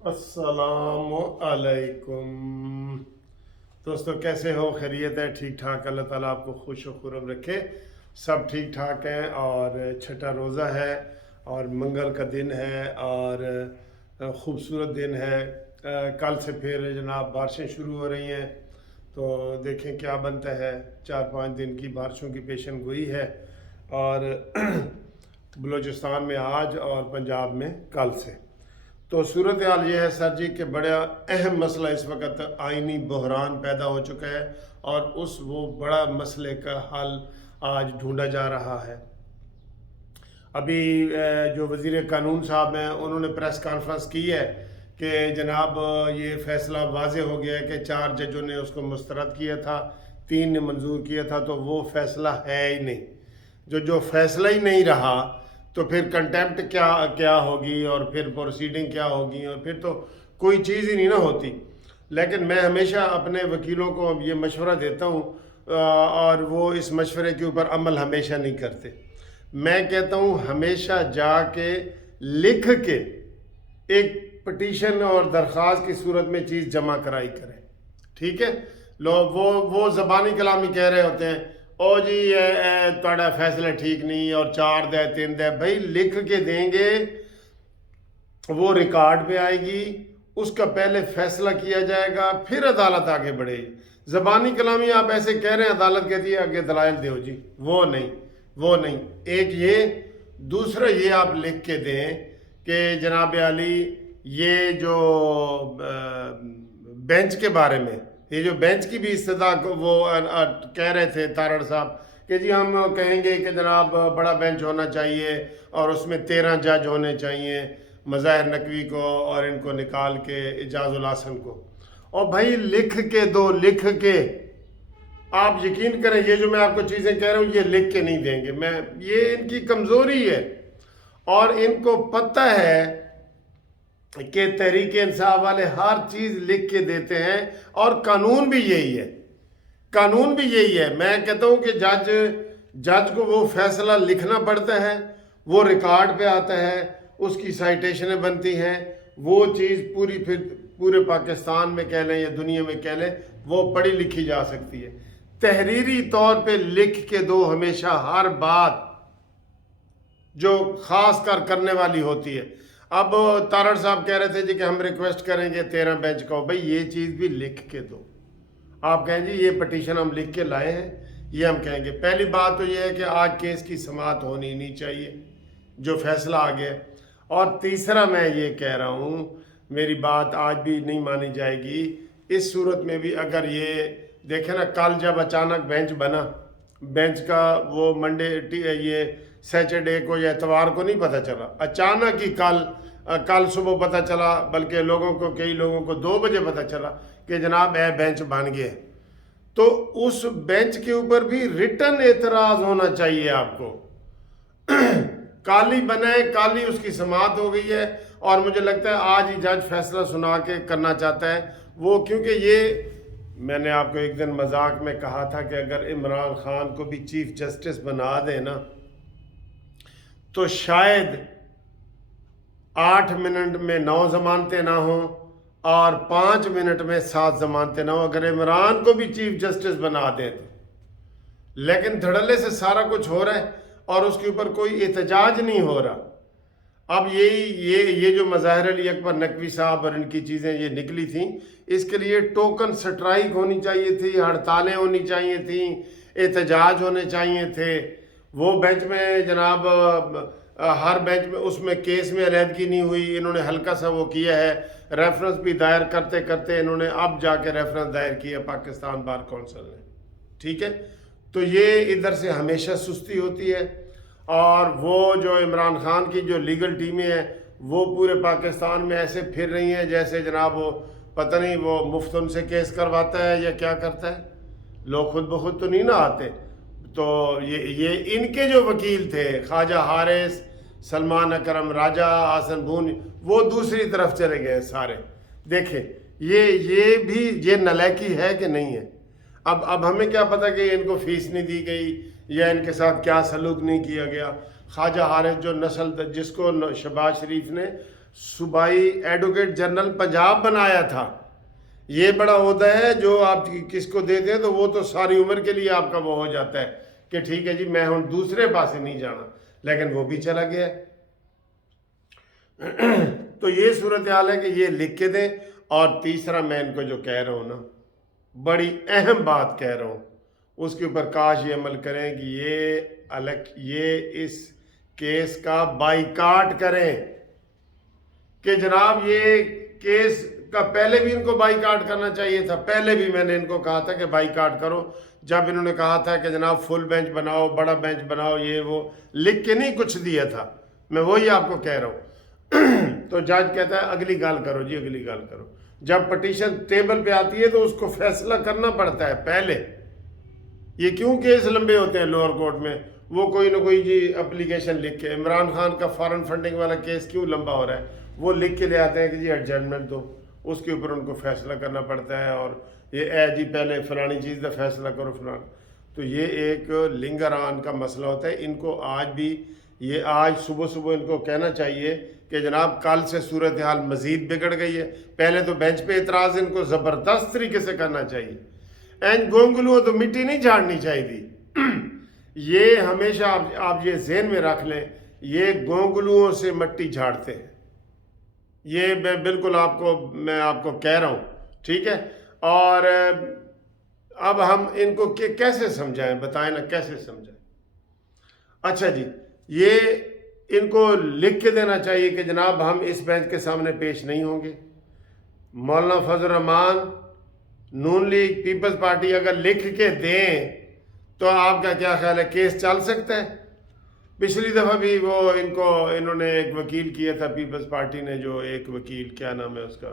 अस्सलाम अलैकुम दोस्तों, कैसे हो? खैरियत है? ठीक ठाक। अल्लाह ताला आपको खुश व खुरम रखे। सब ठीक ठाक हैं। और छठा रोज़ा है और मंगल का दिन है और ख़ूबसूरत दिन है। कल से फिर जनाब बारिशें शुरू हो रही हैं, तो देखें क्या बनता है। 4-5 दिन की बारिशों की पेशन गोई है और बलूचिस्तान में आज और पंजाब में कल से। तो सूरत हाल ये है सर जी कि बड़ा अहम मसला इस वक्त आइनी बहरान पैदा हो चुका है और वो बड़ा मसले का हल आज ढूंढा जा रहा है। अभी जो वज़ीर कानून साहब हैं उन्होंने प्रेस कॉन्फ्रेंस की है कि जनाब ये फ़ैसला वाज़े हो गया है कि 4 जजों ने उसको मुस्तरद किया था, 3 ने मंजूर किया था, तो वो फ़ैसला है ही नहीं। जो फ़ैसला ही नहीं रहा तो फिर कंटेम्प्ट क्या होगी और फिर प्रोसीडिंग क्या होगी और फिर तो कोई चीज़ ही नहीं ना होती। लेकिन मैं हमेशा अपने वकीलों को ये मशवरा देता हूँ और वो इस मशवरे के ऊपर अमल हमेशा नहीं करते। मैं कहता हूँ हमेशा जाके लिख के एक पटिशन और दरख्वास्त की सूरत में चीज़ जमा कराई करें, ठीक है। लोग वो ज़बानी कलामी कह रहे होते हैं, ओ जी ਤੁਹਾਡਾ फैसला ठीक नहीं और 4 दे 3 दे। भाई लिख के देंगे, वो रिकॉर्ड पे आएगी, उसका पहले फैसला किया जाएगा, फिर अदालत आगे बढ़ेगी। ज़बानी कलामी आप ऐसे कह रहे हैं, अदालत कहती है आगे दलाइल दो जी। वो नहीं। एक ये, दूसरा ये आप लिख के दें कि जनाब आली ये जो बेंच के बारे में, ये जो बेंच की भी इस्तदा वो कह रहे थे तारड़ साहब कि जी हम कहेंगे कि जनाब बड़ा बेंच होना चाहिए और उसमें 13 जज होने चाहिए, मज़ाहिर नकवी को और इनको निकाल के इजाज़ुल हसन को। और भाई लिख के दो, लिख के। आप यकीन करें, ये जो मैं आपको चीज़ें कह रहा हूँ ये लिख के नहीं देंगे। ये इनकी कमज़ोरी है और इनको पता है कि तहरीक इंसाफ वाले हर चीज़ लिख के देते हैं और कानून भी यही है। मैं कहता हूँ कि जज को वो फैसला लिखना पड़ता है, वो रिकॉर्ड पे आता है, उसकी साइटेशनें बनती हैं, वो चीज़ पूरे पाकिस्तान में कह लें या दुनिया में कह लें, वो पढ़ी लिखी जा सकती है। तहरीरी तौर पे लिख के दो हमेशा हर बात जो ख़ास कर करने वाली होती है। अब तारड़ साहब कह रहे थे जी कि हम रिक्वेस्ट करेंगे 13 बेंच का। भाई ये चीज़ भी लिख के दो। आप कहें जी ये पटिशन हम लिख के लाए हैं, ये हम कहेंगे। पहली बात तो ये है कि आज केस की समाअत होनी नहीं चाहिए, जो फैसला आ गया। और तीसरा मैं ये कह रहा हूँ, मेरी बात आज भी नहीं मानी जाएगी। इस सूरत में भी अगर ये देखें ना, कल जब अचानक बेंच बना, बेंच का वो ये सैटरडे को या इतवार को नहीं पता चला, अचानक ही कल सुबह पता चला, बल्कि कई लोगों को 2 बजे पता चला कि जनाब बेंच बन गया। तो उस बेंच के ऊपर भी रिटन एतराज़ होना चाहिए आपको। काली बनाए, काली उसकी समाअत हो गई है और मुझे लगता है आज ही जज फैसला सुना के करना चाहता है वो। क्योंकि ये मैंने आपको एक दिन मजाक में कहा था कि अगर इमरान खान को भी चीफ जस्टिस बना दे ना, तो शायद 8 मिनट में 9 जमानतें ना हों और 5 मिनट में 7 जमानतें ना हो, अगर इमरान को भी चीफ जस्टिस बना दे तो। लेकिन धड़ल्ले से सारा कुछ हो रहा है और उसके ऊपर कोई एहतजाज नहीं हो रहा। अब ये जो मज़ाहिर अली अकबर नकवी साहब और इनकी चीज़ें ये निकली थी, इसके लिए टोकन स्ट्राइक होनी चाहिए थी, हड़तालें होनी चाहिए थी, एहतजाज होने चाहिए थे। वो बेंच में जनाब हर बेंच में उसमें केस में अलहदगी नहीं हुई। इन्होंने हल्का सा वो किया है, रेफरेंस भी दायर करते करते इन्होंने अब जाके रेफरेंस दायर किया पाकिस्तान बार कौंसिल ने, ठीक है। तो ये इधर से हमेशा सुस्ती होती है। और वो जो इमरान खान की जो लीगल टीमें हैं वो पूरे पाकिस्तान में ऐसे फिर रही हैं जैसे जनाब वो पता नहीं वो मुफ्त उनसे केस करवाता है या क्या करता है। लोग खुद ब खुद तो नहीं ना आते। तो ये इनके जो वकील थे ख्वाजा हारिस, सलमान अकरम, राजा आसन भून, वो दूसरी तरफ चले गए सारे। देखें ये भी ये नलायकी है कि नहीं है। अब हमें क्या पता कि इनको फीस नहीं दी गई या इनके साथ क्या सलूक नहीं किया गया। ख्वाजा हारिस जो नस्ल जिसको शहबाज शरीफ ने सूबाई एडवोकेट जनरल पंजाब बनाया था। ये बड़ा ओहदा है जो आप किसको देते हैं तो वो तो सारी उम्र के लिए आपका वो हो जाता है कि ठीक है जी मैं हूँ दूसरे पासे नहीं जाना, लेकिन वो भी चला गया। तो ये सूरत हाल है कि ये लिख के दें। और तीसरा मैं इनको जो कह रहा हूँ ना, बड़ी अहम बात कह रहा हूँ, उसके ऊपर काश ये अमल करें कि ये इस केस का बाइकाट करें कि जनाब ये केस का पहले भी इनको बाइकाट करना चाहिए था। पहले भी मैंने इनको कहा था कि बाइकाट करो, जब इन्होंने कहा था कि जनाब फुल बेंच बनाओ, बड़ा बेंच बनाओ, ये वो लिख के नहीं कुछ दिया था। मैं वही आपको कह रहा हूँ। तो जज कहता है अगली गाल करो जी, अगली गाल करो। जब पटिशन टेबल पे आती है तो उसको फैसला करना पड़ता है पहले। ये क्यों केस लंबे होते हैं लोअर कोर्ट में? वो कोई ना कोई जी एप्लीकेशन लिख के, इमरान खान का फॉरेन फंडिंग वाला केस क्यों लंबा हो रहा है, वो लिख के ले आते हैं कि जी एडजमेंट दो, उसके ऊपर उनको फैसला करना पड़ता है। और ये जी पहले फलानी चीज़ का फैसला करो फलाना। तो ये एक लिंगर आन का मसला होता है। इनको आज भी ये आज सुबह सुबह इनको कहना चाहिए कि जनाब कल से सूरत हाल मज़ीद बिगड़ गई है। पहले तो बेंच पे इतराज़ इनको ज़बरदस्त तरीके से करना चाहिए। एंड गोंगलू तो मिट्टी नहीं झाड़नी चाहिए। ये हमेशा आप ये ज़हन में रख लें, ये गोंगलुओं से मिट्टी झाड़ते हैं। ये बिल्कुल मैं आपको कह रहा हूँ, ठीक है। और अब हम इनको कैसे समझाएं, बताएं ना कैसे समझाएं। अच्छा जी, ये इनको लिख के देना चाहिए कि जनाब हम इस बेंच के सामने पेश नहीं होंगे। मौलाना फजल रहमान, नून लीग, पीपल्स पार्टी अगर लिख के दें तो आपका क्या ख्याल है, केस चल सकता है? पिछली दफ़ा भी इन्होंने एक वकील किया था, पीपल्स पार्टी ने, जो एक वकील, क्या नाम है उसका,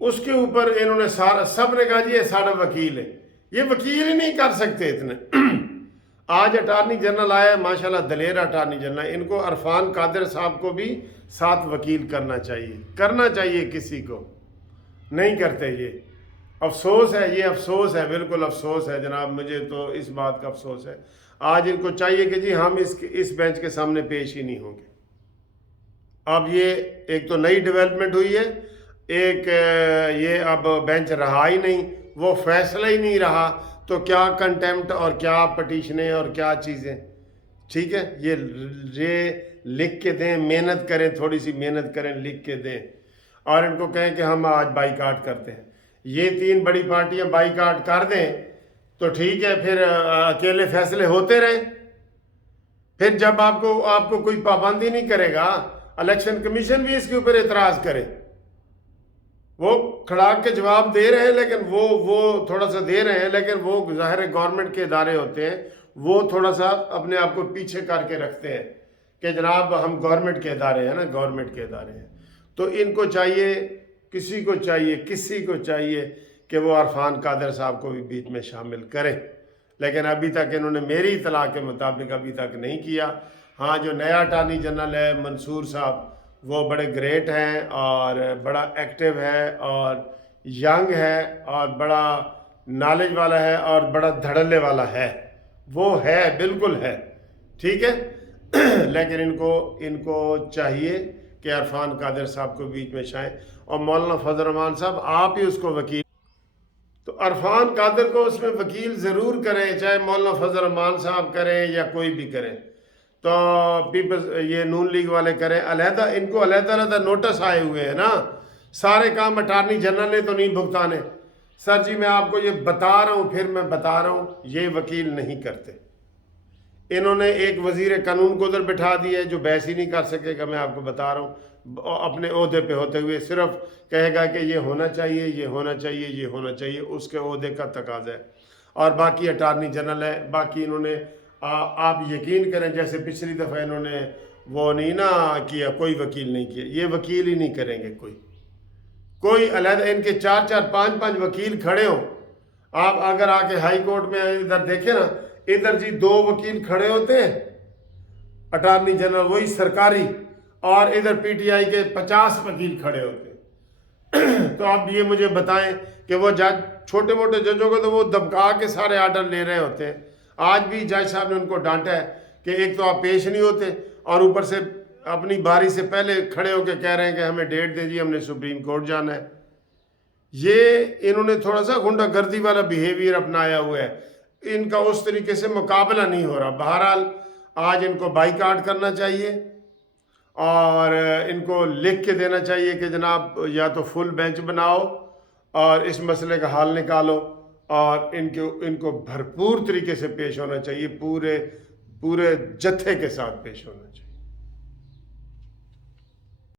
उसके ऊपर इन्होंने सब ने कहा जी ये सारा वकील है। ये वकील ही नहीं कर सकते इतने। आज अटार्नी जनरल आया, माशाल्लाह दलेर अटार्नी जनरल। इनको अरफान कादिर साहब को भी साथ वकील करना चाहिए किसी को, नहीं करते। ये अफसोस है, ये अफसोस है, बिल्कुल अफसोस है जनाब। मुझे तो इस बात का अफसोस है। आज इनको चाहिए कि जी हम इस बेंच के सामने पेश ही नहीं होंगे। अब ये एक तो नई डेवलपमेंट हुई है, एक ये अब बेंच रहा ही नहीं, वो फैसला ही नहीं रहा, तो क्या कंटेम्प्ट और क्या पटिशनें और क्या चीज़ें। ठीक है, ये लिख के दें, मेहनत करें, थोड़ी सी मेहनत करें, लिख के दें और इनको कहें कि हम आज बाइकाट करते हैं। ये तीन बड़ी पार्टियां बाइकाट कर दें तो ठीक है, फिर अकेले फैसले होते रहें। फिर जब आपको कोई पाबंदी नहीं करेगा, इलेक्शन कमीशन भी इसके ऊपर एतराज़ करे। वो खड़ा के जवाब दे रहे हैं, लेकिन वो थोड़ा सा दे रहे हैं, लेकिन वो ज़ाहिर गवर्नमेंट के इदारे होते हैं, वो थोड़ा सा अपने आप को पीछे करके रखते हैं कि जनाब हम गवर्नमेंट के इदारे हैं ना, गवर्नमेंट के इदारे हैं। तो इनको चाहिए, किसी को चाहिए कि वो अरफान कादिर साहब को भी बीच में शामिल करें, लेकिन अभी तक इन्होंने मेरी इतला के मुताबिक अभी तक नहीं किया। हाँ, जो नया अटार्नी जनरल है मंसूर साहब, वो बड़े ग्रेट हैं और बड़ा एक्टिव है और यंग है और बड़ा नॉलेज वाला है और बड़ा धड़ल्ले वाला है, वो है, बिल्कुल है, ठीक है। लेकिन इनको चाहिए कि अरफान कादिर साहब को बीच में शायद, और मौलाना फजल रहमान साहब आप ही उसको वकील, तो अरफान कादिर को उसमें वकील ज़रूर करें, चाहे मौलाना फजल रहमान साहब करें या कोई भी करें। तो पीपल्स ये नून लीग वाले करें अलहदा, इनको अलहदा नोटिस आए हुए हैं ना, सारे काम अटार्नी जनरल ने तो नहीं भुगताने। सर जी मैं आपको ये बता रहा हूँ, फिर मैं बता रहा हूँ, ये वकील नहीं करते। इन्होंने एक वजीर कानून को उधर बिठा दिया है जो बहस ही नहीं कर सकेगा। मैं आपको बता रहा हूँ, अपने ओहदे पे होते हुए सिर्फ कहेगा कि ये होना चाहिए, ये होना चाहिए, ये होना चाहिए, उसके ओहदे का तकाजा है। और बाकी अटार्नी जनरल है, बाकी इन्होंने आप यकीन करें, जैसे पिछली दफ़ा इन्होंने वो नहीं ना किया, कोई वकील नहीं किया, ये वकील ही नहीं करेंगे कोई अलग। इनके 4-4, 5-5 वकील खड़े हों। आप अगर आके हाई कोर्ट में इधर देखें ना, इधर जी 2 वकील खड़े होते हैं अटार्नी जनरल वही सरकारी, और इधर पीटीआई के 50 वकील खड़े होते हैं। तो आप ये मुझे बताएं कि वो जज, छोटे मोटे जजों को तो वो दबका के सारे आर्डर ले रहे होते हैं। आज भी जज साहब ने उनको डांटा है कि एक तो आप पेश नहीं होते, اور اوپر سے اپنی باری سے پہلے کھڑے ہو کے کہہ رہے ہیں کہ ہمیں ڈیٹ دے دی، ہم نے سپریم کورٹ جانا ہے۔ یہ انہوں نے تھوڑا سا غنڈہ گردی والا بیہیویئر اپنایا ہوا ہے، ان کا اس طریقے سے مقابلہ نہیں ہو رہا۔ بہرحال آج ان کو بائیکاٹ کرنا چاہیے اور ان کو لکھ کے دینا چاہیے کہ جناب یا تو فل بینچ بناؤ اور اس مسئلے کا حل نکالو، اور ان کو بھرپور طریقے سے پیش ہونا چاہیے، پورے جتھے کے ساتھ پیش ہونا چاہیے۔